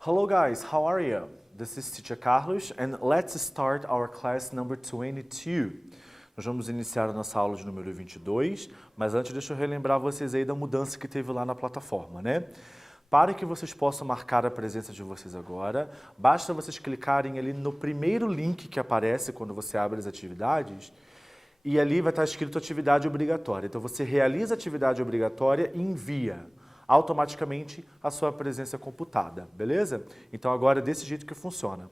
Hello guys, how are you? This is Teacher Carlos and let's start our class number 22. Nós vamos iniciar a nossa aula de número 22, mas antes deixa eu relembrar vocês aí da mudança que teve lá na plataforma, né? Para que vocês possam marcar a presença de vocês agora, basta vocês clicarem ali no primeiro link que aparece quando você abre as atividades e ali vai estar escrito atividade obrigatória. Então você realiza a atividade obrigatória e envia automaticamente a sua presença computada, beleza? Então agora é desse jeito que funciona,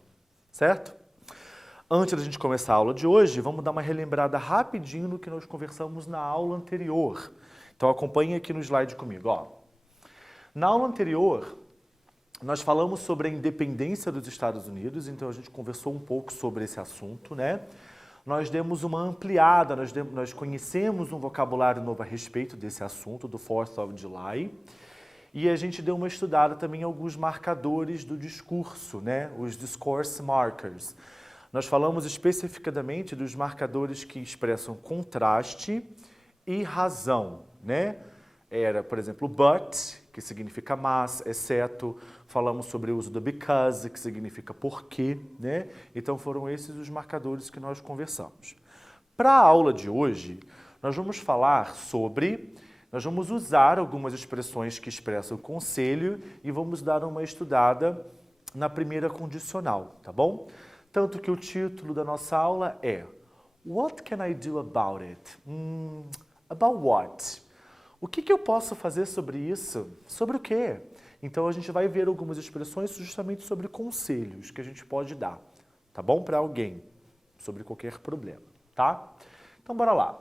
certo? Antes da gente começar a aula de hoje, vamos dar uma relembrada rapidinho no que nós conversamos na aula anterior. Então acompanhe aqui no slide comigo, ó. Na aula anterior, nós falamos sobre a independência dos Estados Unidos, então a gente conversou um pouco sobre esse assunto, né? Nós demos uma ampliada, nós conhecemos um vocabulário novo a respeito desse assunto, do 4th of July, e a gente deu uma estudada também em alguns marcadores do discurso, né? Os discourse markers. Nós falamos especificadamente dos marcadores que expressam contraste e razão, né? Era, por exemplo, but, que significa mas, exceto. Falamos sobre o uso do because, que significa porque, né? Então foram esses os marcadores que nós conversamos. Para a aula de hoje, nós vamos usar algumas expressões que expressam conselho e vamos dar uma estudada na primeira condicional, tá bom? Tanto que o título da nossa aula é What can I do about it? About what? O que eu posso fazer sobre isso? Sobre o quê? Então a gente vai ver algumas expressões justamente sobre conselhos que a gente pode dar, tá bom? Para alguém, sobre qualquer problema, tá? Então bora lá.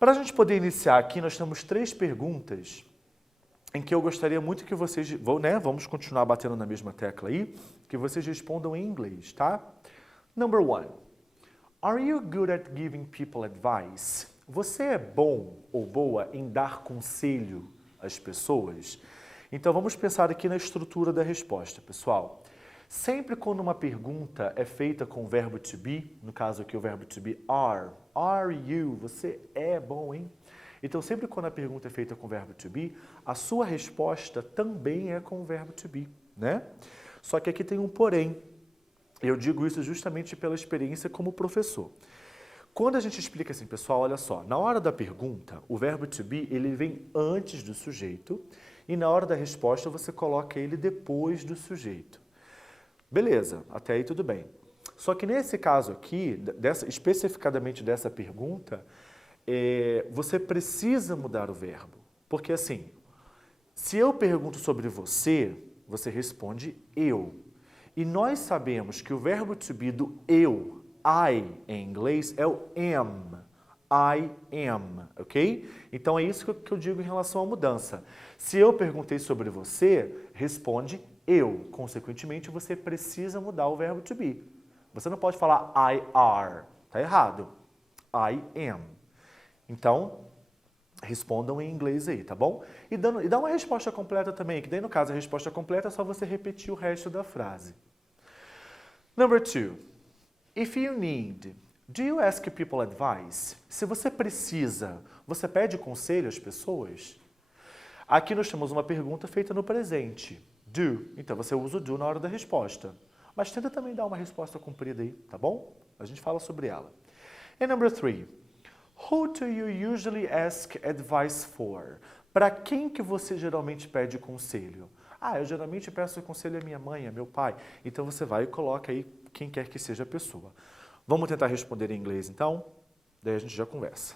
Para a gente poder iniciar aqui, nós temos 3 perguntas em que eu gostaria muito que vocês, vamos continuar batendo na mesma tecla aí, que vocês respondam em inglês, tá? Number 1. Are you good at giving people advice? Você é bom ou boa em dar conselho às pessoas? Então vamos pensar aqui na estrutura da resposta, pessoal. Sempre quando uma pergunta é feita com o verbo to be, no caso aqui o verbo to be are you, você é bom, hein? Então sempre quando a pergunta é feita com o verbo to be, a sua resposta também é com o verbo to be, né? Só que aqui tem um porém. Eu digo isso justamente pela experiência como professor. Quando a gente explica assim, pessoal, olha só, na hora da pergunta, o verbo to be, ele vem antes do sujeito e na hora da resposta você coloca ele depois do sujeito. Beleza, até aí tudo bem. Só que nesse caso aqui, especificadamente dessa pergunta, você precisa mudar o verbo. Porque assim, se eu pergunto sobre você, você responde eu. E nós sabemos que o verbo to be do eu, I, em inglês, é o am. I am, ok? Então é isso que eu digo em relação à mudança. Se eu perguntei sobre você, responde eu. Consequentemente, você precisa mudar o verbo to be. Você não pode falar I are. Tá errado. I am. Então, respondam em inglês aí, tá bom? E dá uma resposta completa também, que daí no caso a resposta completa é só você repetir o resto da frase. Number 2. If you need, do you ask people advice? Se você precisa, você pede conselho às pessoas? Aqui nós temos uma pergunta feita no presente. Do. Então você usa o do na hora da resposta. Mas tenta também dar uma resposta comprida aí, tá bom? A gente fala sobre ela. And number 3. Who do you usually ask advice for? Para quem que você geralmente pede conselho? Ah, eu geralmente peço conselho à minha mãe, a meu pai. Então você vai e coloca aí quem quer que seja a pessoa. Vamos tentar responder em inglês então? Daí a gente já conversa.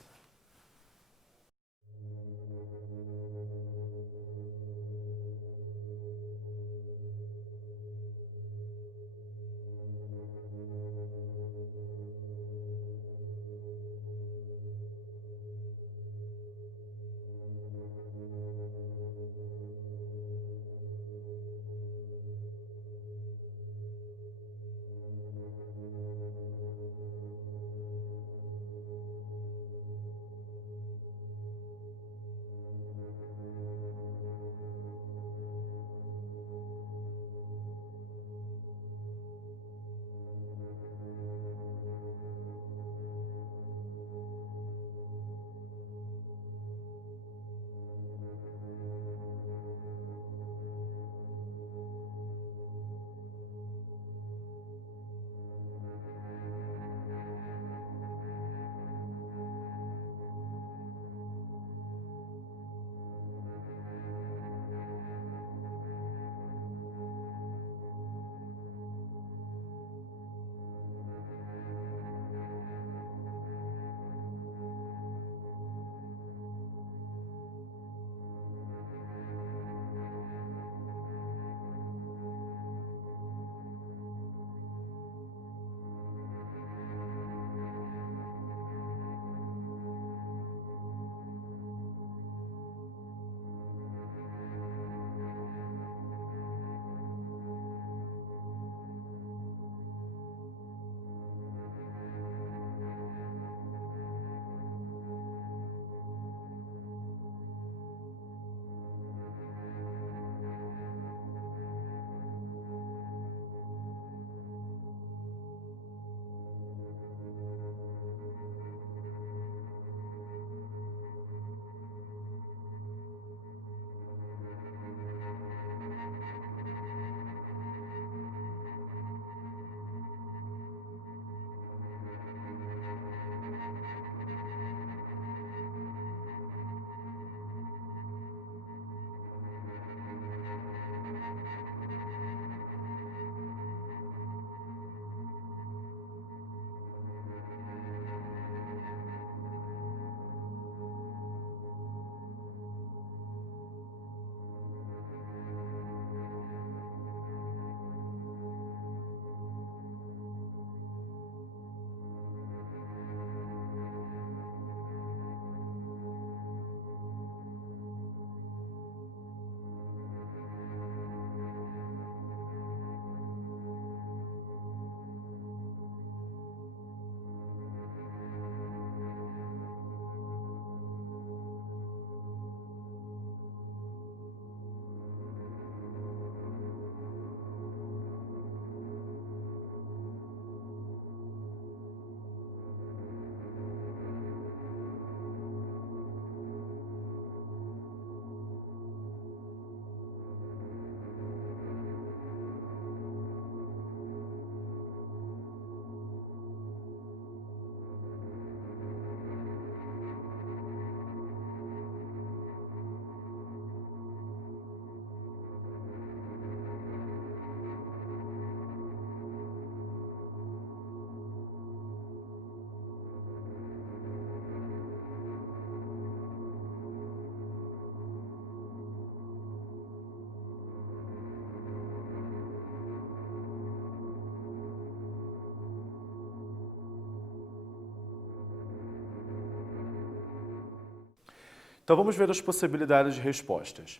Então vamos ver as possibilidades de respostas.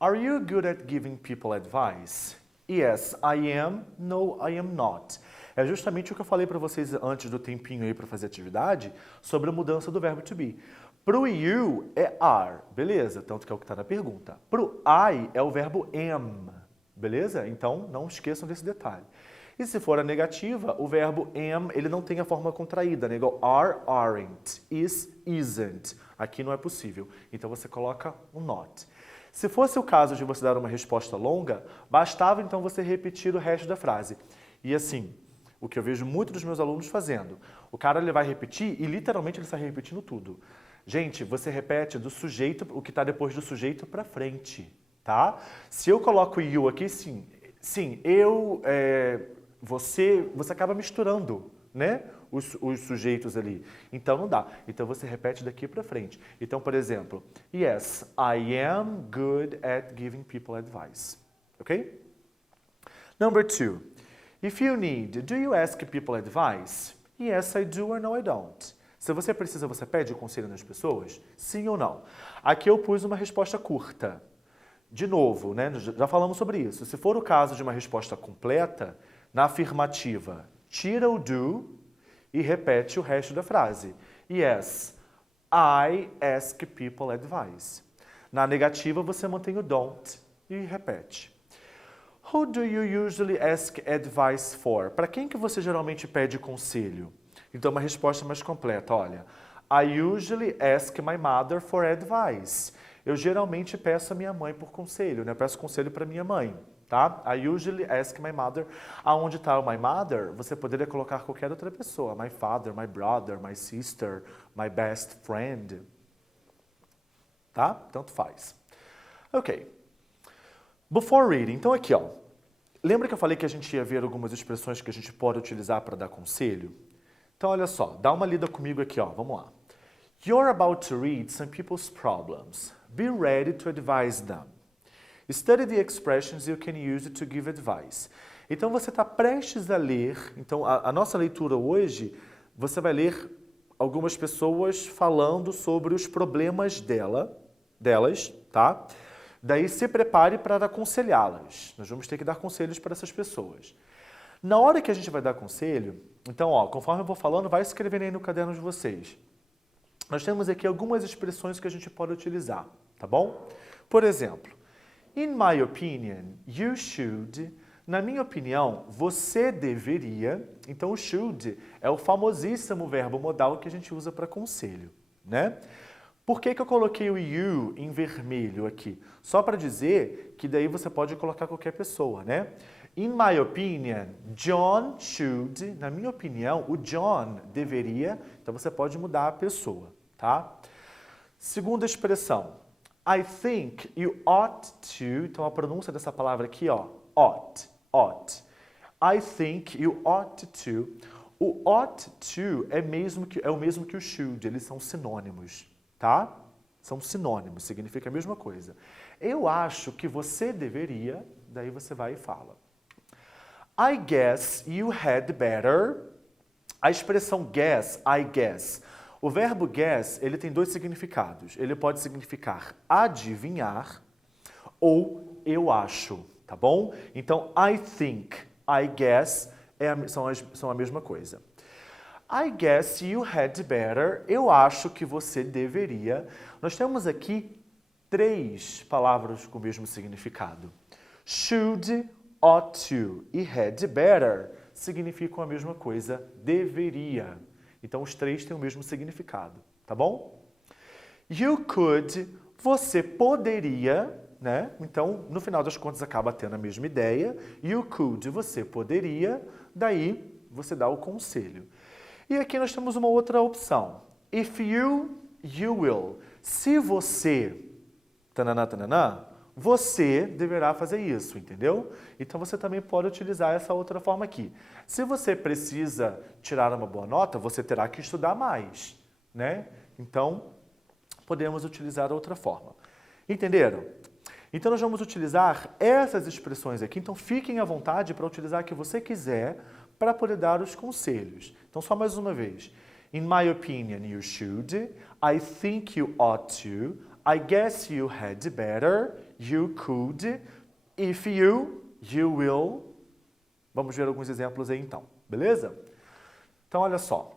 Are you good at giving people advice? Yes, I am. No, I am not. É justamente o que eu falei para vocês antes do tempinho aí para fazer atividade sobre a mudança do verbo to be. Pro you é are, beleza? Tanto que é o que está na pergunta. Pro I é o verbo am, beleza? Então não esqueçam desse detalhe. E se for a negativa, o verbo am, ele não tem a forma contraída, né? Igual are, aren't, is, isn't. Aqui não é possível. Então você coloca um not. Se fosse o caso de você dar uma resposta longa, bastava então você repetir o resto da frase. E assim, o que eu vejo muito dos meus alunos fazendo, o cara ele vai repetir e literalmente ele está repetindo tudo. Gente, você repete do sujeito, o que está depois do sujeito para frente, tá? Se eu coloco you aqui, sim, eu, você acaba misturando, né? Os sujeitos ali. Então não dá. Então você repete daqui para frente. Então, por exemplo, yes, I am good at giving people advice. Ok? Number 2. If you need, do you ask people advice? Yes, I do or no, I don't. Se você precisa, você pede conselho nas pessoas? Sim ou não? Aqui eu pus uma resposta curta. De novo, né? Já falamos sobre isso. Se for o caso de uma resposta completa, na afirmativa, tira o do e repete o resto da frase. Yes, I ask people advice. Na negativa, você mantém o don't e repete. Who do you usually ask advice for? Para quem que você geralmente pede conselho? Então, uma resposta mais completa. Olha, I usually ask my mother for advice. Eu geralmente peço a minha mãe por conselho, né? Eu peço conselho para minha mãe. Tá? I usually ask my mother. Aonde está o my mother, você poderia colocar qualquer outra pessoa. My father, my brother, my sister, my best friend. Tá? Tanto faz. Ok. Before reading. Então aqui, ó. Lembra que eu falei que a gente ia ver algumas expressões que a gente pode utilizar para dar conselho? Então olha só, dá uma lida comigo aqui, ó. Vamos lá. You're about to read some people's problems. Be ready to advise them. Study the expressions you can use to give advice. Então, você está prestes a ler. Então, a nossa leitura hoje, você vai ler algumas pessoas falando sobre os problemas delas, tá? Daí, se prepare para aconselhá-las. Nós vamos ter que dar conselhos para essas pessoas. Na hora que a gente vai dar conselho, então, ó, conforme eu vou falando, vai escrevendo aí no caderno de vocês. Nós temos aqui algumas expressões que a gente pode utilizar, tá bom? Por exemplo, in my opinion, you should. Na minha opinião, você deveria. Então, o should é o famosíssimo verbo modal que a gente usa para conselho, né? Por que que eu coloquei o you em vermelho aqui? Só para dizer que daí você pode colocar qualquer pessoa, né? In my opinion, John should. Na minha opinião, o John deveria. Então, você pode mudar a pessoa, tá? Segunda expressão. I think you ought to. Então, a pronúncia dessa palavra aqui, ó, ought. I think you ought to. O ought to é o mesmo que o should. Eles são sinônimos, tá? São sinônimos, significa a mesma coisa. Eu acho que você deveria, daí você vai e fala. I guess you had better. A expressão guess, I guess. O verbo guess, ele tem dois significados. Ele pode significar adivinhar ou eu acho, tá bom? Então, I think, I guess são a mesma coisa. I guess you had better. Eu acho que você deveria. Nós temos aqui 3 palavras com o mesmo significado. Should, ought to e had better significam a mesma coisa, deveria. Então, os 3 têm o mesmo significado, tá bom? You could, você poderia, né? Então, no final das contas, acaba tendo a mesma ideia. You could, você poderia, daí você dá o conselho. E aqui nós temos uma outra opção. If you, you will. Se você, tananã, você deverá fazer isso, entendeu? Então, você também pode utilizar essa outra forma aqui. Se você precisa tirar uma boa nota, você terá que estudar mais, né? Então, podemos utilizar outra forma. Entenderam? Então, nós vamos utilizar essas expressões aqui. Então, fiquem à vontade para utilizar a que você quiser para poder dar os conselhos. Então, só mais uma vez. In my opinion, you should. I think you ought to. I guess you had better, you could, if you, you will. Vamos ver alguns exemplos aí então, beleza? Então olha só.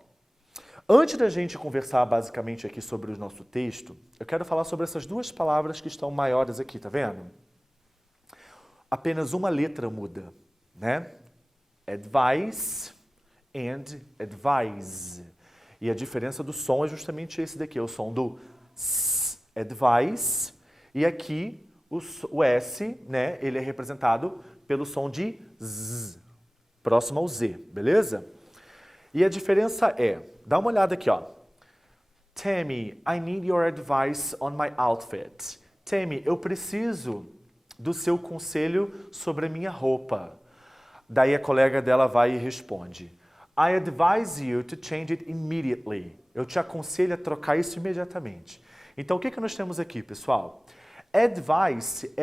Antes da gente conversar basicamente aqui sobre o nosso texto, eu quero falar sobre essas duas palavras que estão maiores aqui, tá vendo? Apenas uma letra muda, né? Advice and advise. E a diferença do som é justamente esse daqui, é o som do S, advice, e aqui o S, né, ele é representado pelo som de Z, próximo ao Z, beleza? E a diferença é, dá uma olhada aqui, ó. Tammy, I need your advice on my outfit. Tammy, eu preciso do seu conselho sobre a minha roupa. Daí a colega dela vai e responde, I advise you to change it immediately. Eu te aconselho a trocar isso imediatamente. Então, o que nós temos aqui, pessoal? Advice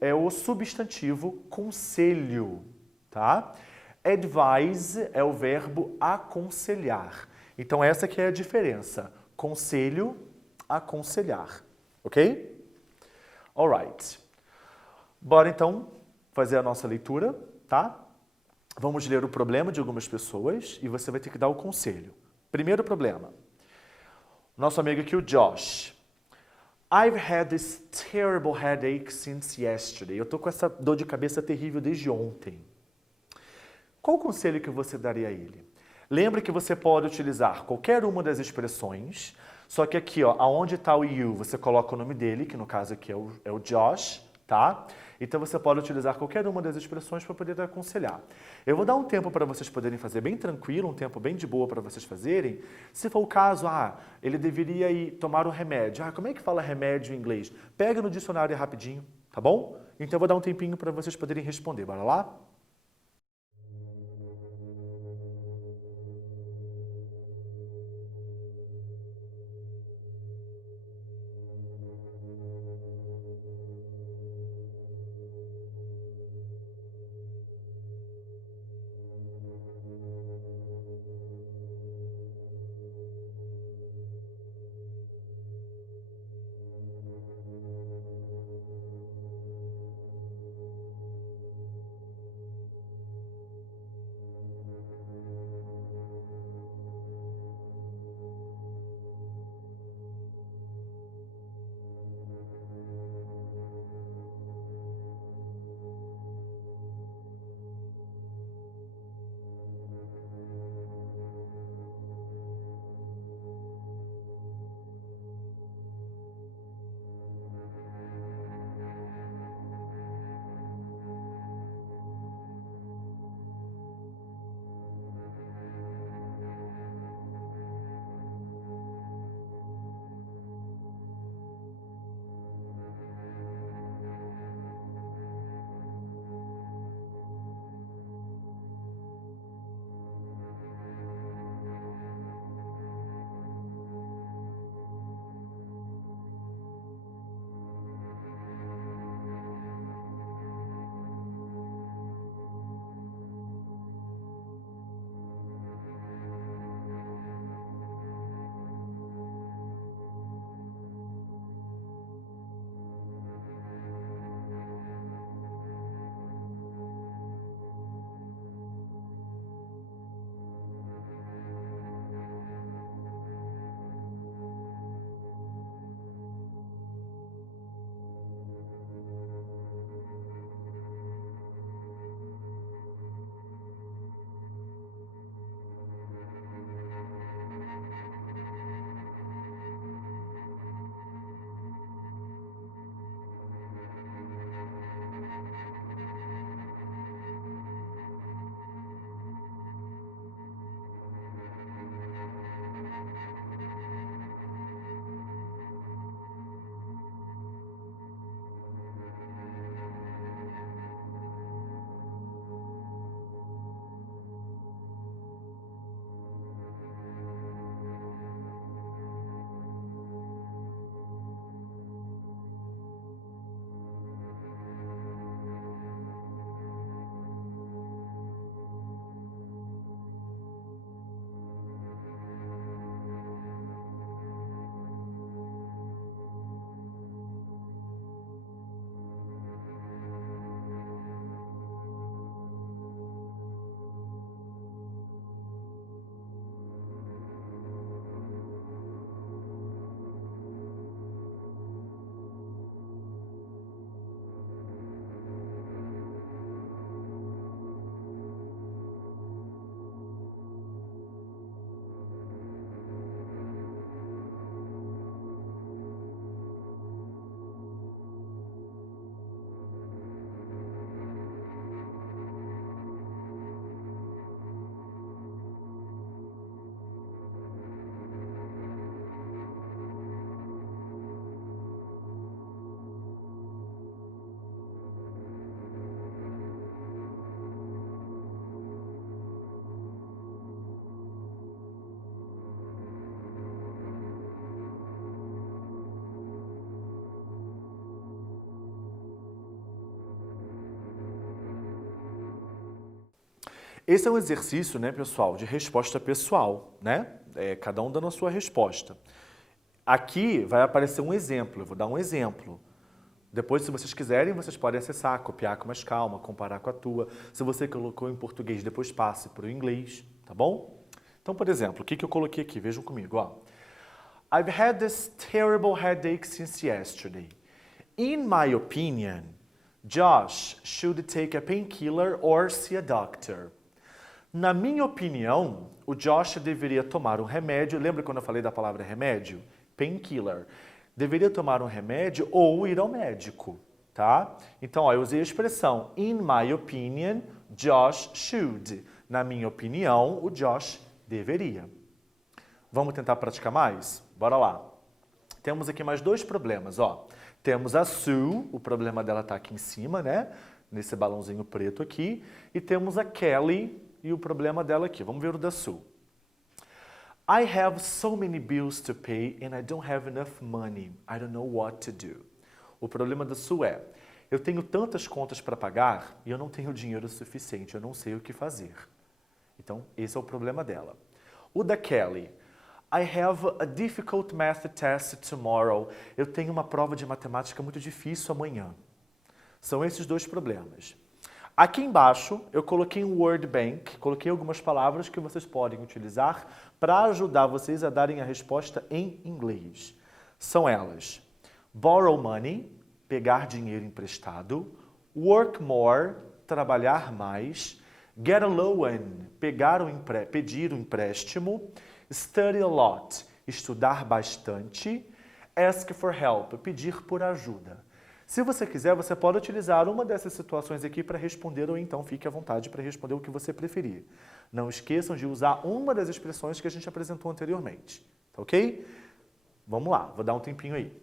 é o substantivo conselho, tá? Advise é o verbo aconselhar. Então, essa que é a diferença. Conselho, aconselhar. Ok? Alright. Bora, então, fazer a nossa leitura, tá? Vamos ler o problema de algumas pessoas e você vai ter que dar o conselho. Primeiro problema. Nosso amigo aqui, o Josh. I've had this terrible headache since yesterday. Eu tô com essa dor de cabeça terrível desde ontem. Qual o conselho que você daria a ele? Lembre que você pode utilizar qualquer uma das expressões, só que aqui, ó, aonde está o you, você coloca o nome dele, que no caso aqui é o Josh, tá? Então você pode utilizar qualquer uma das expressões para poder aconselhar. Eu vou dar um tempo para vocês poderem fazer bem tranquilo, um tempo bem de boa para vocês fazerem. Se for o caso, ele deveria ir tomar um remédio. Como é que fala remédio em inglês? Pega no dicionário rapidinho, tá bom? Então eu vou dar um tempinho para vocês poderem responder. Bora lá? Esse é um exercício, né, pessoal, de resposta pessoal, né? Cada um dando a sua resposta. Aqui vai aparecer um exemplo, eu vou dar um exemplo. Depois, se vocês quiserem, vocês podem acessar, copiar com mais calma, comparar com a tua. Se você colocou em português, depois passe para o inglês, tá bom? Então, por exemplo, o que eu coloquei aqui? Vejam comigo, ó. I've had this terrible headache since yesterday. In my opinion, Josh should take a painkiller or see a doctor. Na minha opinião, o Josh deveria tomar um remédio. Lembra quando eu falei da palavra remédio? Painkiller. Deveria tomar um remédio ou ir ao médico, tá? Então, ó, eu usei a expressão in my opinion, Josh should. Na minha opinião, o Josh deveria. Vamos tentar praticar mais? Bora lá. Temos aqui mais dois problemas, ó. Temos a Sue, o problema dela tá aqui em cima, né? Nesse balãozinho preto aqui. E temos a Kelly e o problema dela aqui. Vamos ver o da Sue. I have so many bills to pay and I don't have enough money. I don't know what to do. O problema da Sue é, eu tenho tantas contas para pagar e eu não tenho dinheiro suficiente, eu não sei o que fazer. Então, esse é o problema dela. O da Kelly, I have a difficult math test tomorrow. Eu tenho uma prova de matemática muito difícil amanhã. São esses dois problemas. Aqui embaixo, eu coloquei um word bank, coloquei algumas palavras que vocês podem utilizar para ajudar vocês a darem a resposta em inglês. São elas: borrow money, pegar dinheiro emprestado; work more, trabalhar mais; get a loan, pedir um empréstimo; study a lot, estudar bastante; ask for help, pedir por ajuda. Se você quiser, você pode utilizar uma dessas situações aqui para responder, ou então fique à vontade para responder o que você preferir. Não esqueçam de usar uma das expressões que a gente apresentou anteriormente, tá ok? Vamos lá, vou dar um tempinho aí.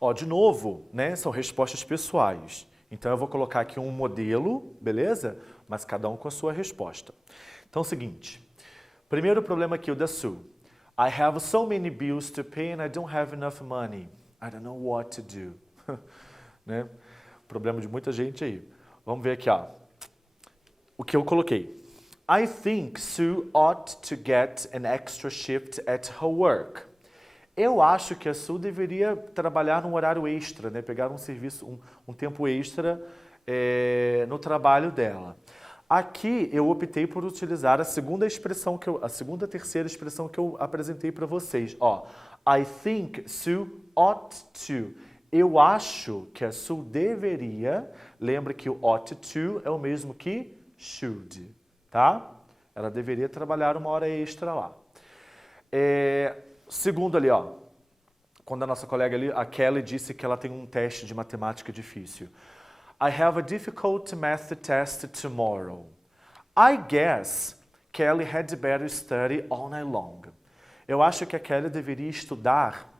Ó, de novo, né, são respostas pessoais. Então eu vou colocar aqui um modelo, beleza? Mas cada um com a sua resposta. Então é o seguinte. Primeiro problema aqui, o da Sue. I have so many bills to pay and I don't have enough money. I don't know what to do. Né? Problema de muita gente aí. Vamos ver aqui, ó. O que eu coloquei. I think Sue ought to get an extra shift at her work. Eu acho que a Sue deveria trabalhar num horário extra, né? Pegar um serviço, um tempo extra no trabalho dela. Aqui eu optei por utilizar a segunda expressão terceira expressão que eu apresentei para vocês. Ó, I think Sue ought to. Eu acho que a Sue deveria. Lembra que o ought to é o mesmo que should, tá? Ela deveria trabalhar uma hora extra lá. Segundo ali, ó, quando a nossa colega ali, a Kelly, disse que ela tem um teste de matemática difícil. I have a difficult math test tomorrow. I guess Kelly had better study all night long. Eu acho que a Kelly deveria estudar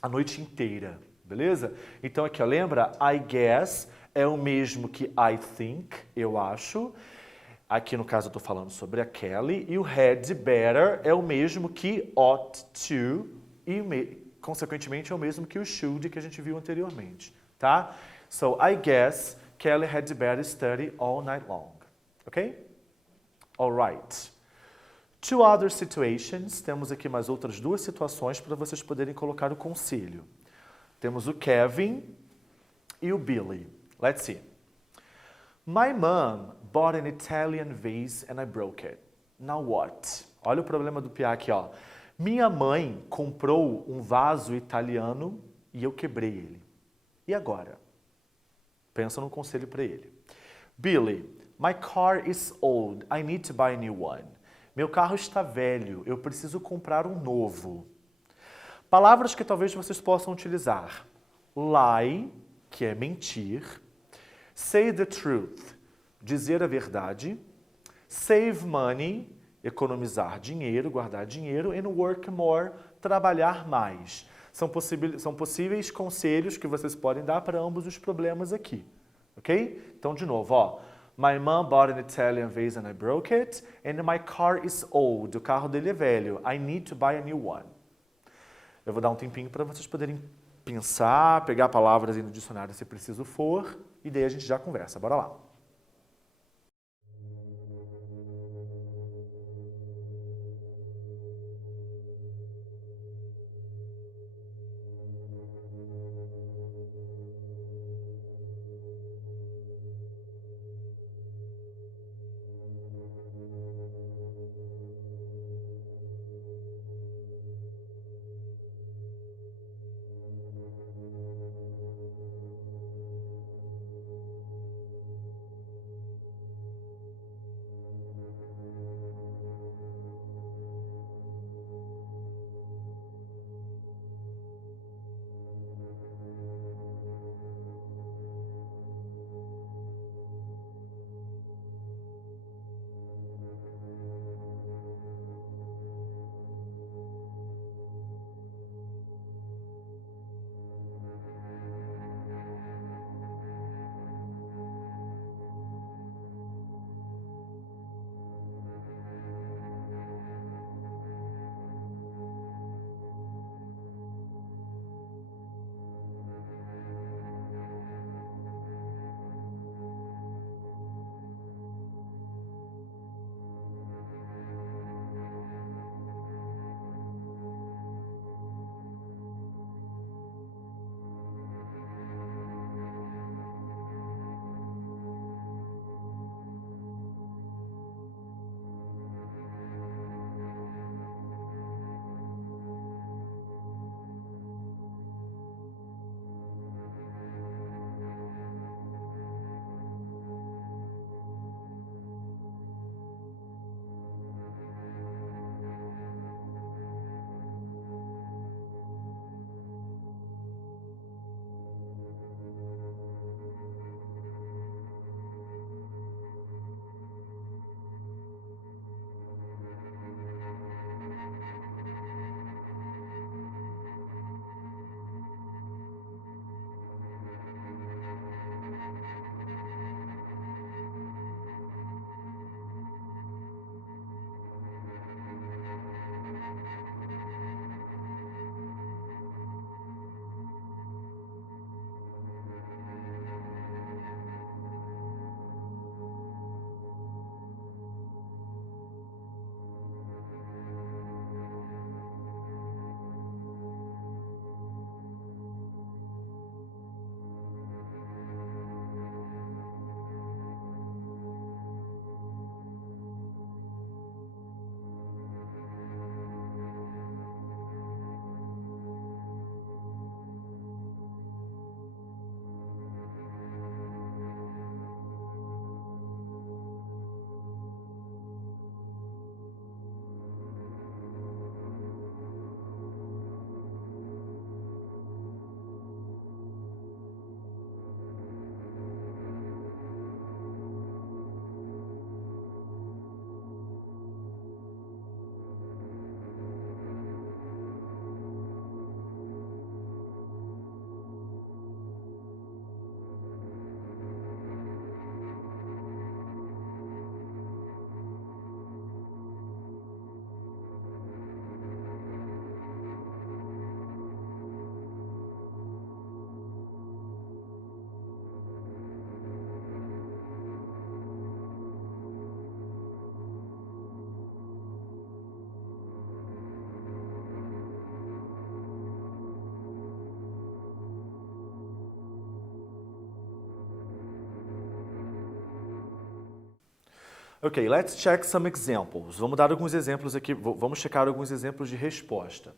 a noite inteira, beleza? Então aqui, ó, lembra? I guess é o mesmo que I think, eu acho. Aqui no caso eu estou falando sobre a Kelly. E o had better é o mesmo que ought to e, consequentemente, é o mesmo que o should que a gente viu anteriormente, tá? So, I guess Kelly had better study all night long. Ok? Alright. Two other situations. Temos aqui mais outras duas situações para vocês poderem colocar o conselho. Temos o Kevin e o Billy. Let's see. My mom bought an Italian vase and I broke it. Now what? Olha o problema do Pia aqui, ó. Minha mãe comprou um vaso italiano e eu quebrei ele. E agora? Pensa num conselho para ele. Billy, my car is old. I need to buy a new one. Meu carro está velho. Eu preciso comprar um novo. Palavras que talvez vocês possam utilizar. Lie, que é mentir. Say the truth, dizer a verdade. Save money, economizar dinheiro, guardar dinheiro. And work more, trabalhar mais. São possíveis conselhos que vocês podem dar para ambos os problemas aqui. Ok? Então, de novo, ó. My mom bought an Italian vase and I broke it. And my car is old. O carro dele é velho. I need to buy a new one. Eu vou dar um tempinho para vocês poderem pensar, pegar palavras aí no dicionário se preciso for. E daí a gente já conversa. Bora lá. Ok, let's check some examples. Vamos dar alguns exemplos aqui, vamos checar alguns exemplos de resposta.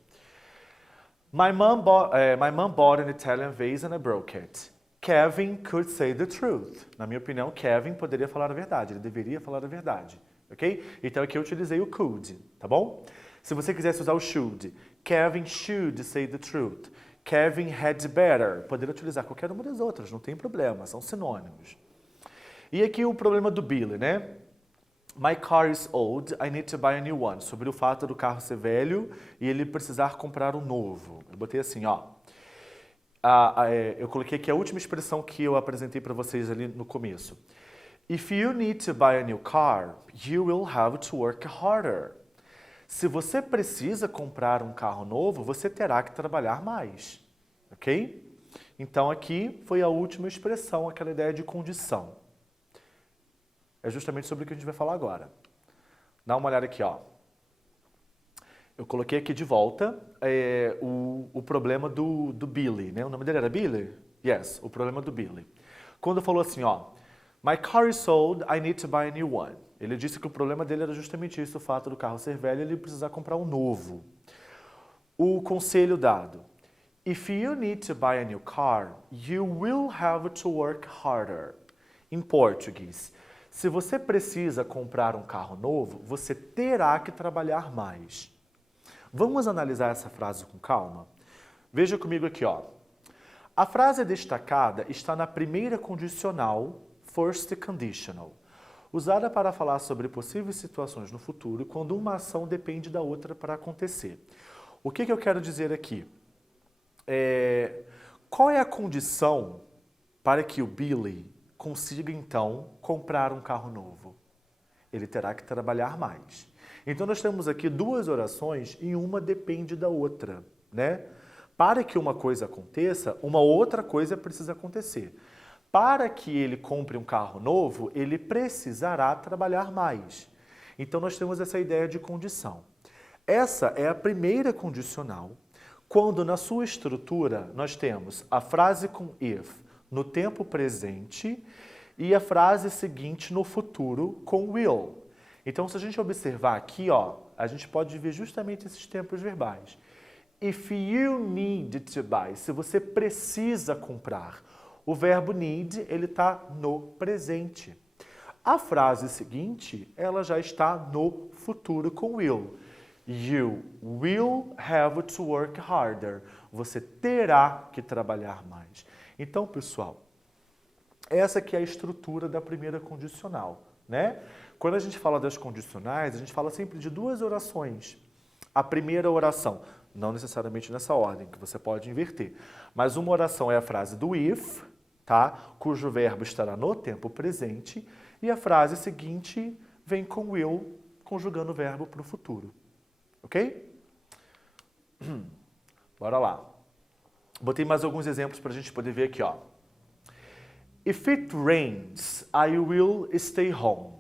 My mom bought an Italian vase and I broke it. Kevin could say the truth. Na minha opinião, Kevin poderia falar a verdade, ele deveria falar a verdade, ok? Então aqui eu utilizei o could, tá bom? Se você quisesse usar o should, Kevin should say the truth. Kevin had better. Poderia utilizar qualquer uma das outras, não tem problema, são sinônimos. E aqui o problema do Billy, né? My car is old, I need to buy a new one. Sobre o fato do carro ser velho e ele precisar comprar um novo. Eu botei assim, ó. Eu coloquei aqui a última expressão que eu apresentei para vocês ali no começo. If you need to buy a new car, you will have to work harder. Se você precisa comprar um carro novo, você terá que trabalhar mais. Ok? Então aqui foi a última expressão, aquela ideia de condição. É justamente sobre o que a gente vai falar agora. Dá uma olhada aqui, ó. Eu coloquei aqui de volta o problema do Billy, né? O nome dele era Billy? Yes, o problema do Billy. Quando falou assim, ó, My car is old, I need to buy a new one. Ele disse que o problema dele era justamente isso, o fato do carro ser velho e ele precisar comprar um novo. O conselho dado. If you need to buy a new car, you will have to work harder. Em português, se você precisa comprar um carro novo, você terá que trabalhar mais. Vamos analisar essa frase com calma? Veja comigo aqui, ó. A frase destacada está na primeira condicional, first conditional, usada para falar sobre possíveis situações no futuro quando uma ação depende da outra para acontecer. O que eu quero dizer aqui? Qual é a condição para que o Billy consiga, então, comprar um carro novo? Ele terá que trabalhar mais. Então, nós temos aqui duas orações e uma depende da outra, né? Para que uma coisa aconteça, uma outra coisa precisa acontecer. Para que ele compre um carro novo, ele precisará trabalhar mais. Então, nós temos essa ideia de condição. Essa é a primeira condicional, quando na sua estrutura nós temos a frase com if no tempo presente e a frase seguinte no futuro com will. Então, se a gente observar aqui, ó, a gente pode ver justamente esses tempos verbais. If you need to buy, se você precisa comprar. O verbo need, ele está no presente. A frase seguinte, ela já está no futuro com will. You will have to work harder. Você terá que trabalhar mais. Então, pessoal, essa aqui é a estrutura da primeira condicional, né? Quando a gente fala das condicionais, a gente fala sempre de duas orações. A primeira oração, não necessariamente nessa ordem, que você pode inverter, mas uma oração é a frase do if, tá? Cujo verbo estará no tempo presente, e a frase seguinte vem com will, conjugando o verbo para o futuro. Ok? Bora lá. Botei mais alguns exemplos para a gente poder ver aqui, ó. If it rains, I will stay home.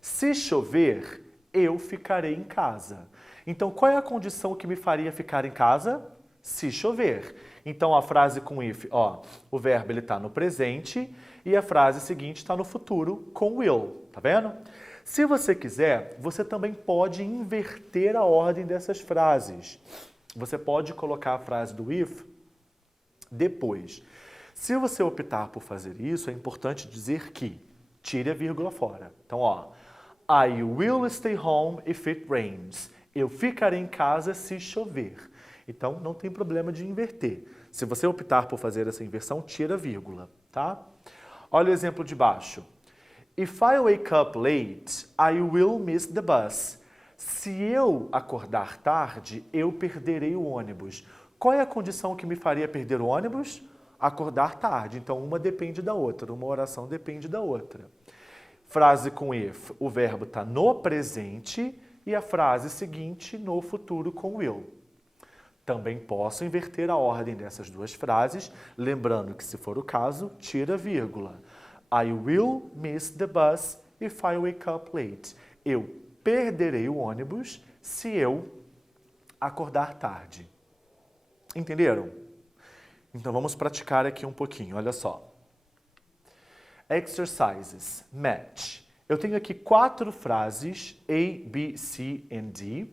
Se chover, eu ficarei em casa. Então, qual é a condição que me faria ficar em casa? Se chover. Então, a frase com if, ó, o verbo ele está no presente e a frase seguinte está no futuro com will, tá vendo? Se você quiser, você também pode inverter a ordem dessas frases. Você pode colocar a frase do if depois. Se você optar por fazer isso, é importante dizer que tire a vírgula fora. Então, ó, I will stay home if it rains. Eu ficarei em casa se chover. Então, não tem problema de inverter. Se você optar por fazer essa inversão, tira a vírgula, tá? Olha o exemplo de baixo. If I wake up late, I will miss the bus. Se eu acordar tarde, eu perderei o ônibus. Qual é a condição que me faria perder o ônibus? Acordar tarde. Então, uma depende da outra. Uma oração depende da outra. Frase com if, o verbo está no presente e a frase seguinte no futuro com will. Também posso inverter a ordem dessas duas frases, lembrando que, se for o caso, tira a vírgula. I will miss the bus if I wake up late. Eu perderei o ônibus se eu acordar tarde. Entenderam? Então vamos praticar aqui um pouquinho, olha só. Exercises. Match. Eu tenho aqui 4 frases, A, B, C e D.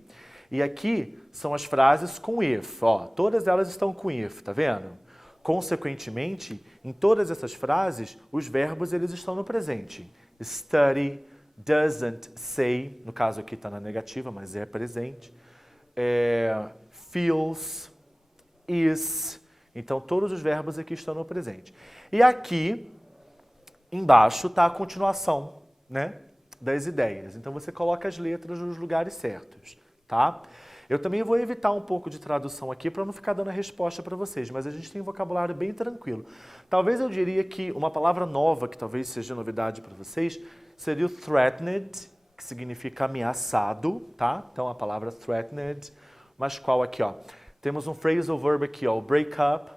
E aqui são as frases com if, ó. Todas elas estão com if, tá vendo? Consequentemente, em todas essas frases, os verbos eles estão no presente. Study, doesn't, say, no caso aqui está na negativa, mas é presente. Feels, is. Então, todos os verbos aqui estão no presente. E aqui, embaixo, está a continuação, né, das ideias. Então, você coloca as letras nos lugares certos, tá? Eu também vou evitar um pouco de tradução aqui para não ficar dando a resposta para vocês, mas a gente tem um vocabulário bem tranquilo. Talvez eu diria que uma palavra nova, que talvez seja novidade para vocês, seria o threatened, que significa ameaçado, tá? Então, a palavra threatened, mas qual aqui, ó? Temos um phrasal verb aqui, ó, o break up,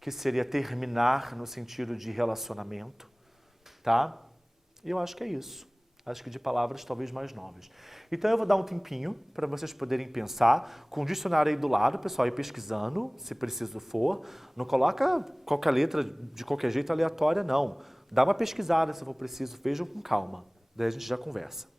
que seria terminar no sentido de relacionamento, tá? E eu acho que é isso. Acho que de palavras talvez mais novas. Então eu vou dar um tempinho para vocês poderem pensar, com o dicionário aí do lado, pessoal, ir pesquisando, se preciso for. Não coloca qualquer letra de qualquer jeito aleatória, não. Dá uma pesquisada se for preciso, vejam com calma. Daí a gente já conversa.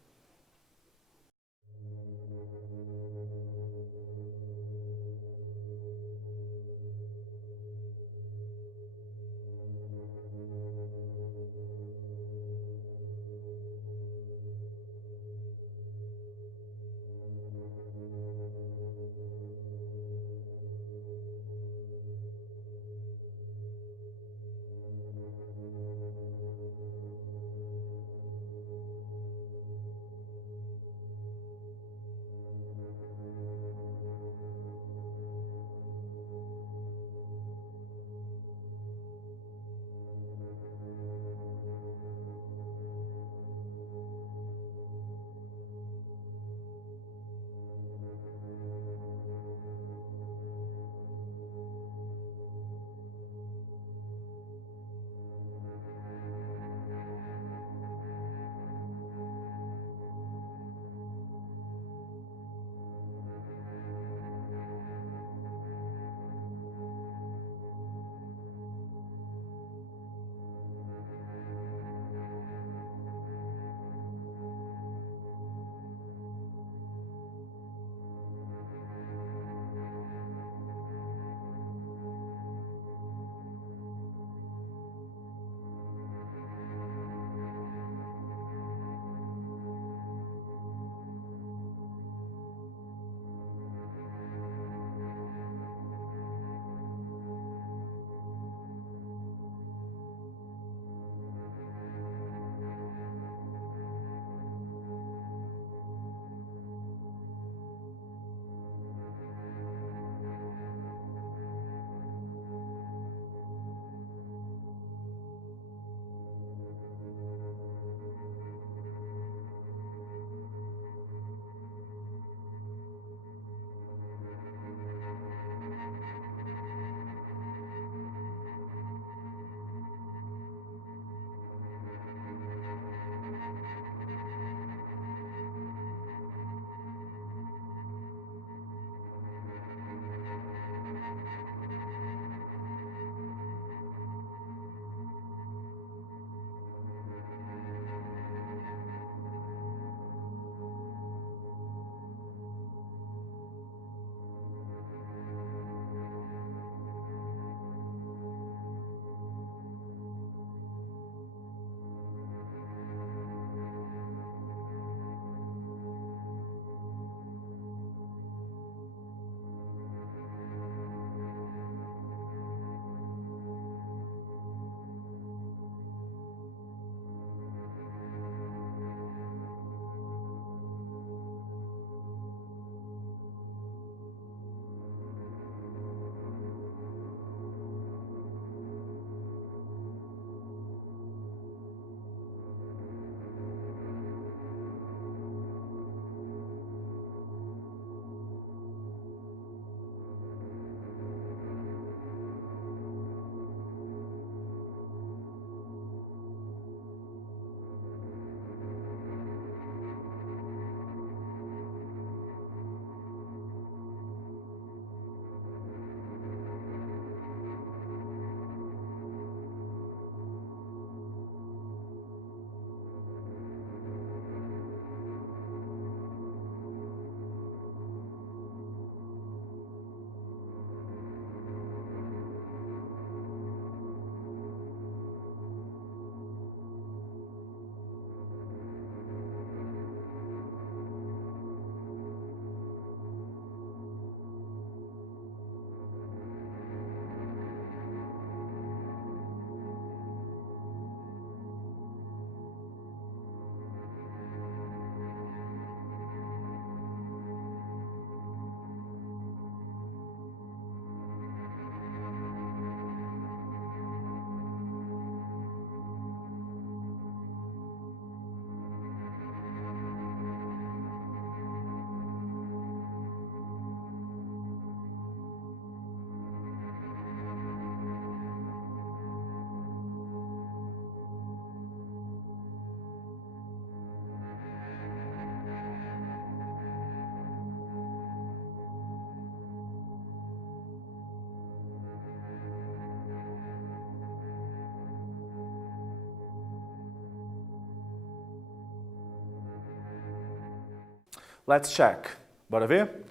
Let's check. Bora ver?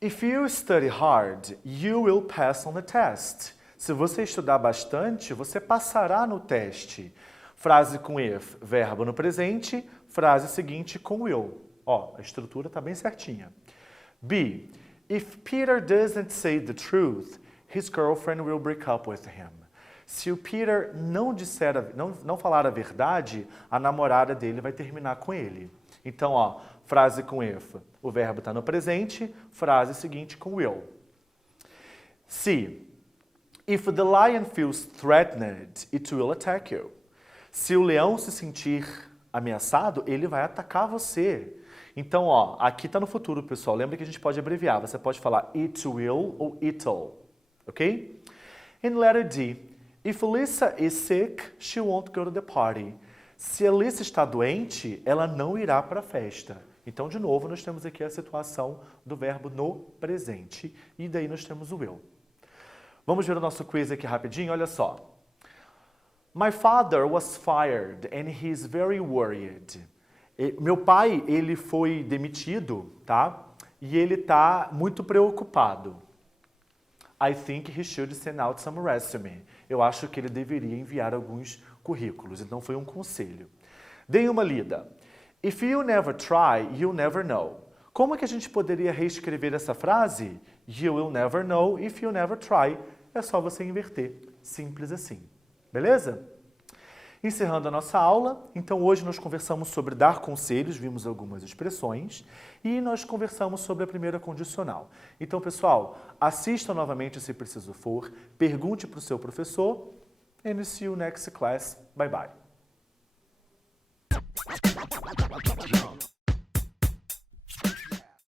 If you study hard, you will pass on the test. Se você estudar bastante, você passará no teste. Frase com if, verbo no presente, frase seguinte com will. Ó, a estrutura está bem certinha. B. If Peter doesn't say the truth, his girlfriend will break up with him. Se o Peter não falar a verdade, a namorada dele vai terminar com ele. Então, ó, frase com if. O verbo está no presente, frase seguinte com will. C. If the lion feels threatened, it will attack you. Se o leão se sentir ameaçado, ele vai atacar você. Então, ó, aqui está no futuro, pessoal. Lembra que a gente pode abreviar. Você pode falar it will ou it'll, ok? In letter D, if Lisa is sick, she won't go to the party. Se a Lisa está doente, ela não irá para a festa. Então, de novo, nós temos aqui a situação do verbo no presente. E daí nós temos o will. Vamos ver o nosso quiz aqui rapidinho, olha só. My father was fired and he's very worried. Meu pai, ele foi demitido, tá? E ele está muito preocupado. I think he should send out some resume. Eu acho que ele deveria enviar alguns currículos. Então, foi um conselho. Deem uma lida. If you never try, you'll never know. Como é que a gente poderia reescrever essa frase? You will never know if you never try. É só você inverter. Simples assim. Beleza? Encerrando a nossa aula, então hoje nós conversamos sobre dar conselhos, vimos algumas expressões, e nós conversamos sobre a primeira condicional. Então, pessoal, assista novamente se preciso for, pergunte para o seu professor, and see you next class. Bye, bye.